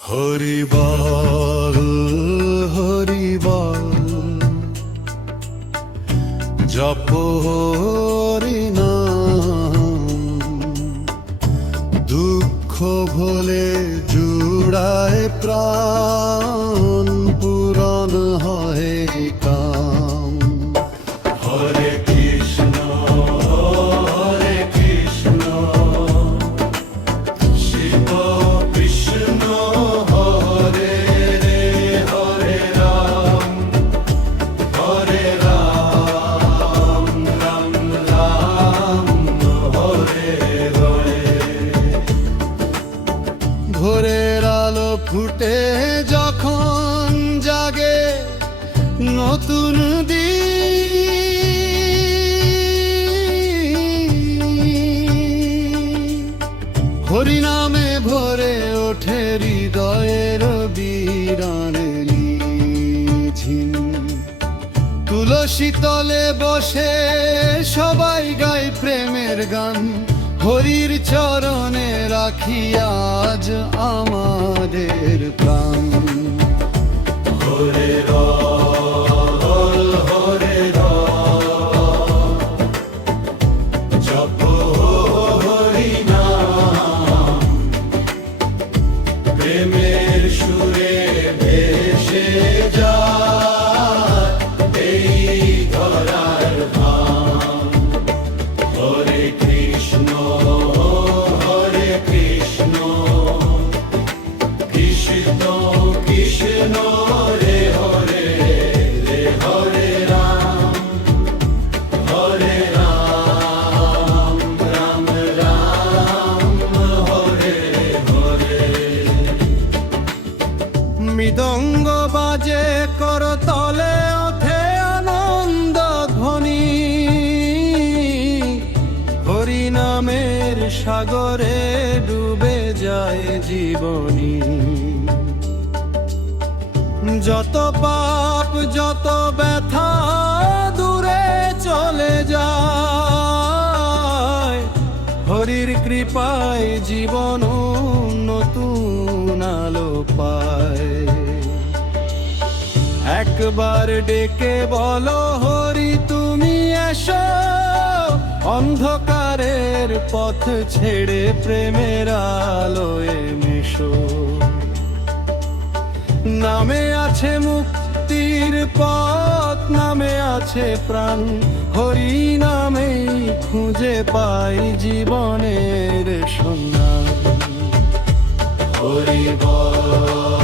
হরি বল হরি বল, জপ হরি নাম, দুঃখ ভোলে জুড়ায় প্রাণ, পূরণ হয় কাম। হরে কৃষ্ণ হরে কৃষ্ণ, শিব কৃষ্ণ হরে রে, হরে রাম হরে রাম, রাম রাম হরে হরে। ভোরের আলো ফুটে যখন জাগে নতুন হরি নামে ভরে ওঠে হৃদয়ের বিরানে ঝিন। তুলসী তলে বসে সবাই গায় প্রেমের গান, হরির চরণে রাখি আজ আমাদের প্রাণ। হরে রল হরে রল, জপ হরি নাম, প্রেমের সুরে ভেসে যায় এই ধরার ধাম। হরে কৃষ্ণ হরে কৃষ্ণ, কৃষ্ণ কৃষ্ণ রে হরে রে, হরে রাম হরে রাম, রাম রাম হরে হরে। মৃদঙ্গ বাজে করতলে ওঠে আনন্দ ধ্বনি, হরি নামের সাগরে ডুবে যায় জীবনী। যত পাপ যত ব্যথা দূরে চলে যায়, হরির কৃপায় জীবন নতুন আলো পায়। একবার ডেকে বলো হরি তুমি এসো, অন্ধকারের পথ ছেড়ে প্রেমের আলোয় মেশো। নামে আছে মুক্তির পথ, নামে আছে প্রাণ, হরি নামেই খুঁজে পাই জীবনের সন্ধান। হরি বল